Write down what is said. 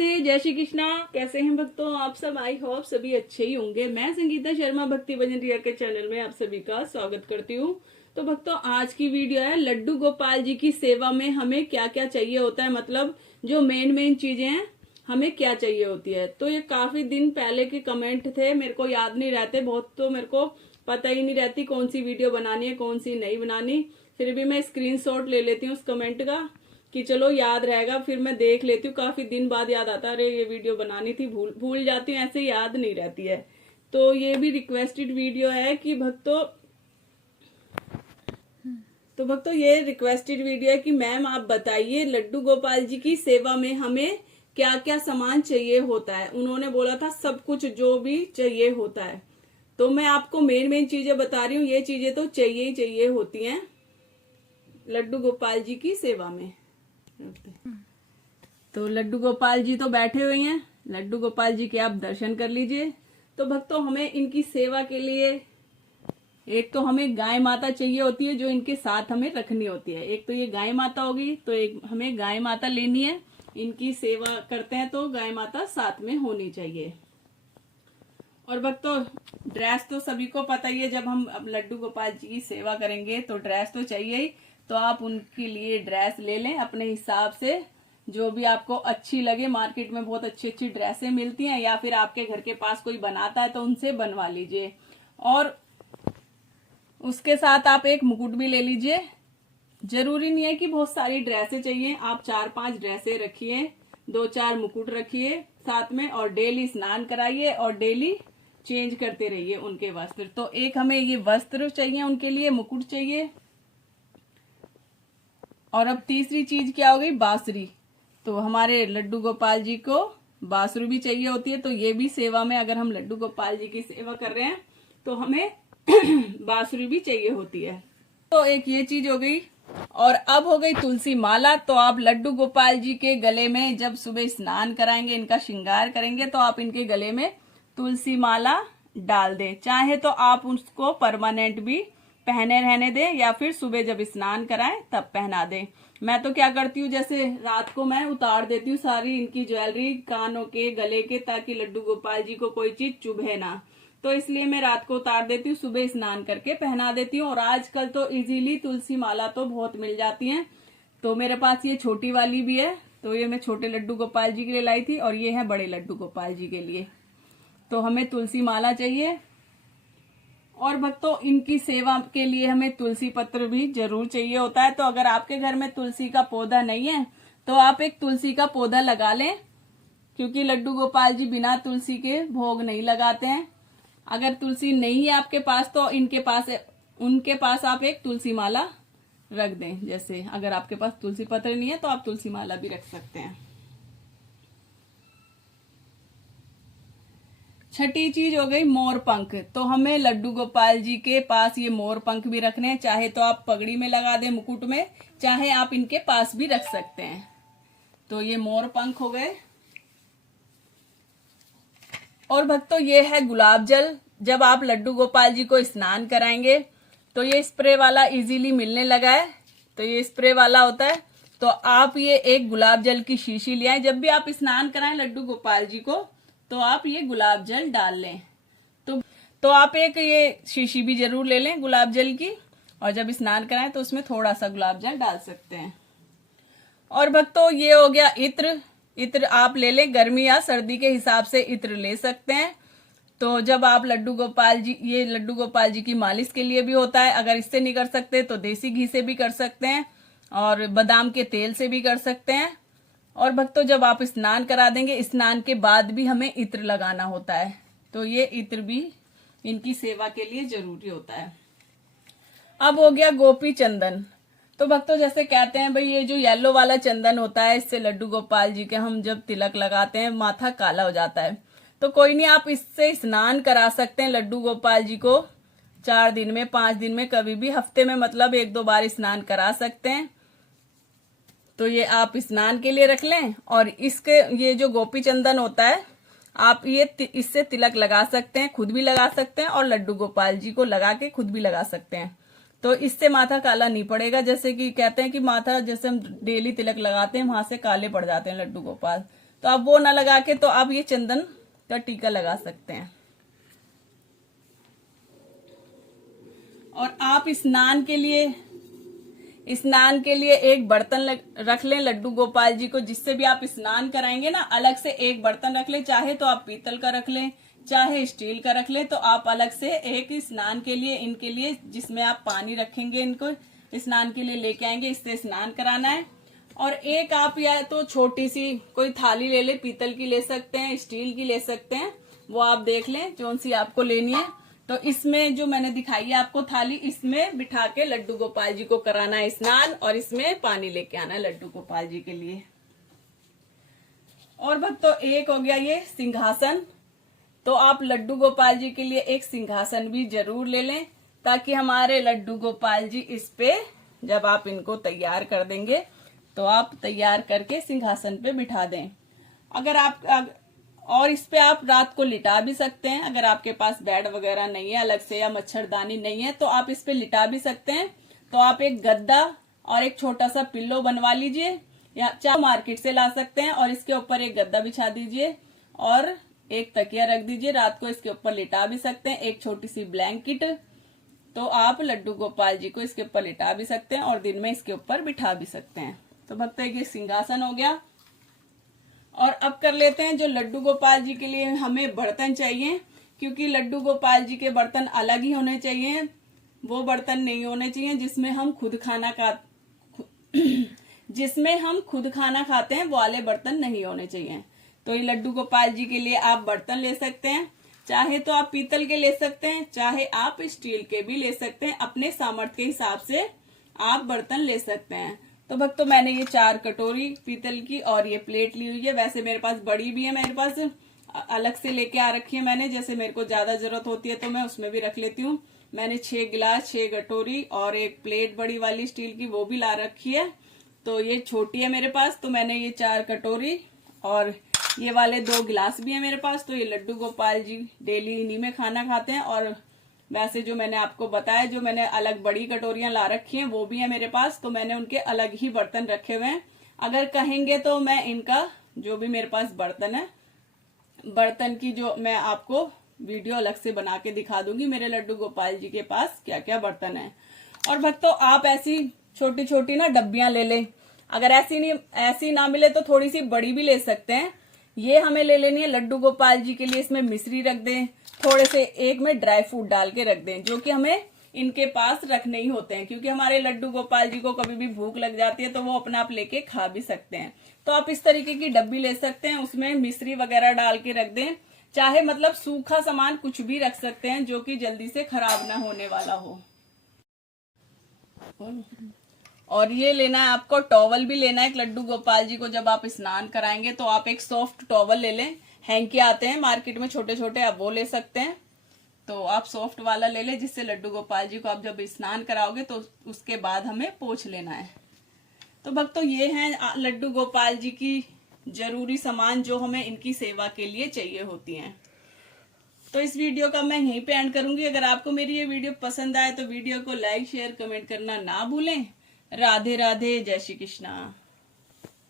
राधे, जय श्री कृष्णा। कैसे हैं भक्तों आप सब? आई होप सभी अच्छे ही होंगे। मैं संगीता शर्मा भक्ति भजन रिया के चैनल में आप सभी का स्वागत करती हूँ। तो भक्तों आज की वीडियो है लड्डू गोपाल जी की सेवा में हमें क्या क्या चाहिए होता है, मतलब जो मेन चीजें हैं हमें क्या चाहिए होती है। तो ये काफी दिन पहले के कमेंट थे, मेरे को याद नहीं रहते बहुत, तो मेरे को पता ही नहीं रहती कौन सी वीडियो बनानी है कौन सी नहीं बनानी। फिर भी मैं स्क्रीनशॉट ले लेती हूँ उस कमेंट का कि चलो याद रहेगा, फिर मैं देख लेती हूँ। काफी दिन बाद याद आता, अरे ये वीडियो बनानी थी, भूल जाती हूँ, ऐसे याद नहीं रहती है। तो ये भी रिक्वेस्टेड वीडियो है कि भक्तों ये रिक्वेस्टेड वीडियो है कि मैम आप बताइए लड्डू गोपाल जी की सेवा में हमें क्या क्या सामान चाहिए होता है। उन्होंने बोला था सब कुछ जो भी चाहिए होता है, तो मैं आपको मेन चीजें बता रही हूँ। ये चीजें तो चाहिए ही चाहिए होती हैं लड्डू गोपाल जी की सेवा में। तो लड्डू गोपाल जी तो बैठे हुए हैं, लड्डू गोपाल जी के आप दर्शन कर लीजिए। तो भक्तों हमें इनकी सेवा के लिए एक तो हमें गाय माता चाहिए होती है जो इनके साथ हमें रखनी होती है। एक तो ये गाय माता होगी, तो एक हमें गाय माता लेनी है। इनकी सेवा करते हैं तो गाय माता साथ में होनी चाहिए। और भक्तों ड्रेस तो सभी को पता ही है, जब हम अब लड्डू गोपाल जी की सेवा करेंगे तो ड्रेस तो चाहिए ही। तो आप उनके लिए ड्रेस ले लें अपने हिसाब से, जो भी आपको अच्छी लगे। मार्केट में बहुत अच्छी अच्छी ड्रेसें मिलती हैं, या फिर आपके घर के पास कोई बनाता है तो उनसे बनवा लीजिए। और उसके साथ आप एक मुकुट भी ले लीजिए। जरूरी नहीं है कि बहुत सारी ड्रेसें चाहिए, आप 4-5 ड्रेसें रखिए, 2-4 मुकुट रखिए साथ में, और डेली स्नान कराइए और डेली चेंज करते रहिए उनके वस्त्र। तो एक हमें ये वस्त्र चाहिए उनके लिए, मुकुट चाहिए। और अब तीसरी चीज क्या हो गई, बांसुरी। तो हमारे लड्डू गोपाल जी को बांसुरी भी चाहिए होती है। तो ये भी सेवा में, अगर हम लड्डू गोपाल जी की सेवा कर रहे हैं तो हमें बांसुरी भी चाहिए होती है। तो एक ये चीज हो गई। और अब हो गई तुलसी माला। तो आप लड्डू गोपाल जी के गले में जब सुबह स्नान कराएंगे, इनका श्रृंगार करेंगे, तो आप इनके गले में तुलसी माला डाल दें। चाहे तो आप उसको परमानेंट भी पहने रहने दें, या फिर सुबह जब स्नान कराएं तब पहना दें। मैं तो क्या करती हूँ, जैसे रात को मैं उतार देती हूँ सारी इनकी ज्वेलरी, कानों के, गले के, ताकि लड्डू गोपाल जी को कोई चीज चुभे ना। तो इसलिए मैं रात को उतार देती हूँ, सुबह स्नान करके पहना देती हूँ। और आजकल तो इजीली तुलसी माला तो बहुत मिल जाती हैं। तो मेरे पास ये छोटी वाली भी है, तो ये मैं छोटे लड्डू गोपाल जी के लिए लाई थी, और ये है बड़े लड्डू गोपाल जी के लिए। तो हमें तुलसी माला चाहिए। और भक्तों इनकी सेवा के लिए हमें तुलसी पत्र भी जरूर चाहिए होता है। तो अगर आपके घर में तुलसी का पौधा नहीं है तो आप एक तुलसी का पौधा लगा लें, क्योंकि लड्डू गोपाल जी बिना तुलसी के भोग नहीं लगाते हैं। अगर तुलसी नहीं है आपके पास तो उनके पास आप एक तुलसी माला रख दें। जैसे अगर आपके पास तुलसी पत्र नहीं है तो आप तुलसी माला भी रख सकते हैं। छठी चीज हो गई मोर पंख। तो हमें लड्डू गोपाल जी के पास ये मोर पंख भी रखने हैं। चाहे तो आप पगड़ी में लगा दें, मुकुट में, चाहे आप इनके पास भी रख सकते हैं। तो ये मोर पंख हो गए। और भक्तों ये है गुलाब जल। जब आप लड्डू गोपाल जी को स्नान कराएंगे तो ये स्प्रे वाला इजीली मिलने लगा है। तो ये स्प्रे वाला होता है। तो आप ये एक गुलाब जल की शीशी ले आए, जब भी आप स्नान कराएं लड्डू गोपाल जी को तो आप ये गुलाब जल डाल लें। तो आप एक ये शीशी भी जरूर ले लें गुलाब जल की, और जब स्नान कराएं तो उसमें थोड़ा सा गुलाब जल डाल सकते हैं। और भक्तों ये हो गया इत्र। इत्र आप ले लें, गर्मी या सर्दी के हिसाब से इत्र ले सकते हैं। तो जब आप लड्डू गोपाल जी की मालिश के लिए भी होता है। अगर इससे नहीं कर सकते तो देसी घी से भी कर सकते हैं, और बादाम के तेल से भी कर सकते हैं। और भक्तों जब आप स्नान करा देंगे, स्नान के बाद भी हमें इत्र लगाना होता है। तो ये इत्र भी इनकी सेवा के लिए जरूरी होता है। अब हो गया गोपी चंदन। तो भक्तों जैसे कहते हैं भाई, ये जो येलो वाला चंदन होता है, इससे लड्डू गोपाल जी के हम जब तिलक लगाते हैं माथा काला हो जाता है। तो कोई नहीं, आप इससे स्नान करा सकते हैं लड्डू गोपाल जी को 4 दिन में, 5 दिन में, कभी भी, हफ्ते में, मतलब 1-2 बार स्नान करा सकते हैं। तो ये आप स्नान के लिए रख लें। और इसके ये जो गोपी चंदन होता है, आप ये इससे तिलक लगा सकते हैं, खुद भी लगा सकते हैं, और लड्डू गोपाल जी को लगा के खुद भी लगा सकते हैं। तो इससे माथा काला नहीं पड़ेगा। जैसे कि कहते हैं कि माथा जैसे हम डेली तिलक लगाते हैं वहां से काले पड़ जाते हैं लड्डू गोपाल, तो आप वो ना लगा के तो आप ये चंदन का टीका लगा सकते हैं। और आप स्नान के लिए एक बर्तन रख लें लड्डू गोपाल जी को, जिससे भी आप स्नान कराएंगे ना, अलग से एक बर्तन रख लें। चाहे तो आप पीतल का रख लें, चाहे स्टील का रख लें। तो आप अलग से एक स्नान के लिए इनके लिए, जिसमें आप पानी रखेंगे, इनको स्नान के लिए लेके आएंगे, इससे स्नान कराना है। और एक आप या तो छोटी सी कोई थाली ले ले, पीतल की ले सकते हैं, स्टील की ले सकते हैं, वो आप देख लें जो सी आपको लेनी है। तो इसमें जो मैंने दिखाई है आपको थाली, इसमें बिठा के लड्डू गोपाल जी को कराना है स्नान, और इसमें पानी लेके आना है लड्डू गोपाल जी के लिए। और भक्तों, एक हो गया ये सिंहासन। तो आप लड्डू गोपाल जी के लिए एक सिंहासन भी जरूर ले लें, ताकि हमारे लड्डू गोपाल जी इस पे, जब आप इनको तैयार कर देंगे तो आप तैयार करके सिंहासन पे बिठा दें। और इस पे आप रात को लिटा भी सकते हैं। अगर आपके पास बेड वगैरह नहीं है अलग से, या मच्छरदानी नहीं है, तो आप इस पे लिटा भी सकते हैं। तो आप एक गद्दा और एक छोटा सा पिल्लो बनवा लीजिए, या चाहे मार्केट से ला सकते हैं, और इसके ऊपर एक गद्दा बिछा दीजिए और एक तकिया रख दीजिए। रात को इसके ऊपर लिटा भी सकते हैं, एक छोटी सी ब्लैंकेट। तो आप लड्डू गोपाल जी को इसके ऊपर लिटा भी सकते हैं और दिन में इसके ऊपर बिठा भी सकते हैं। तो भक्तों, ये सिंहासन हो गया। और अब कर लेते हैं जो लड्डू गोपाल जी के लिए हमें बर्तन चाहिए, क्योंकि लड्डू गोपाल जी के बर्तन अलग ही होने चाहिए। वो बर्तन नहीं होने चाहिए जिसमें हम खुद खाना खाते हैं, वो वाले बर्तन नहीं होने चाहिए। तो ये लड्डू गोपाल जी के लिए आप बर्तन ले सकते हैं। चाहे तो आप पीतल के ले सकते हैं, चाहे आप स्टील के भी ले सकते हैं। अपने सामर्थ्य के हिसाब से आप बर्तन ले सकते हैं। तो भक्तों, मैंने ये 4 कटोरी पीतल की और ये प्लेट ली हुई है। वैसे मेरे पास बड़ी भी है, मेरे पास अलग से लेके आ रखी है मैंने। जैसे मेरे को ज्यादा जरूरत होती है तो मैं उसमें भी रख लेती हूँ। मैंने 6 गिलास, 6 कटोरी और एक प्लेट बड़ी वाली स्टील की, वो भी ला रखी है। तो ये छोटी है मेरे पास। तो मैंने ये 4 कटोरी और ये वाले 2 गिलास भी है मेरे पास। तो ये लड्डू गोपाल जी डेली इन्हीं में खाना खाते हैं। और वैसे जो मैंने आपको बताया, जो मैंने अलग बड़ी कटोरियां ला रखी हैं, वो भी है मेरे पास। तो मैंने उनके अलग ही बर्तन रखे हुए हैं। अगर कहेंगे तो मैं इनका जो भी मेरे पास बर्तन है, बर्तन की जो मैं आपको वीडियो अलग से बना के दिखा दूंगी, मेरे लड्डू गोपाल जी के पास क्या क्या बर्तन है। और भक्तों, आप ऐसी छोटी छोटी ना डब्बियां ले लें। अगर ऐसी ना मिले तो थोड़ी सी बड़ी भी ले सकते हैं। ये हमें ले लेनी है लड्डू गोपाल जी के लिए। इसमें मिश्री रख दें, थोड़े से एक में ड्राई फ्रूट डाल के रख दें, जो कि हमें इनके पास रखने ही होते हैं, क्योंकि हमारे लड्डू गोपाल जी को कभी भी भूख लग जाती है तो वो अपना आप लेके खा भी सकते हैं। तो आप इस तरीके की डब्बी ले सकते हैं, उसमें मिश्री वगैरह डाल के रख दें। चाहे मतलब सूखा सामान कुछ भी रख सकते हैं जो कि जल्दी से खराब ना होने वाला हो। और ये लेना है आपको, टॉवल भी लेना है एक लड्डू गोपाल जी को। जब आप स्नान कराएंगे तो आप एक सॉफ्ट टॉवल ले लें। हैंकी आते हैं मार्केट में छोटे छोटे, आप वो ले सकते हैं। तो आप सॉफ्ट वाला ले लें, जिससे लड्डू गोपाल जी को आप जब स्नान कराओगे तो उसके बाद हमें पोंछ लेना है। तो भक्तों, ये हैं लड्डू गोपाल जी की जरूरी सामान जो हमें इनकी सेवा के लिए चाहिए होती हैं। तो इस वीडियो का मैं यहीं पे एंड करूंगी। अगर आपको मेरी ये वीडियो पसंद आए तो वीडियो को लाइक, शेयर, कमेंट करना ना भूलें। राधे राधे, जय श्री कृष्णा।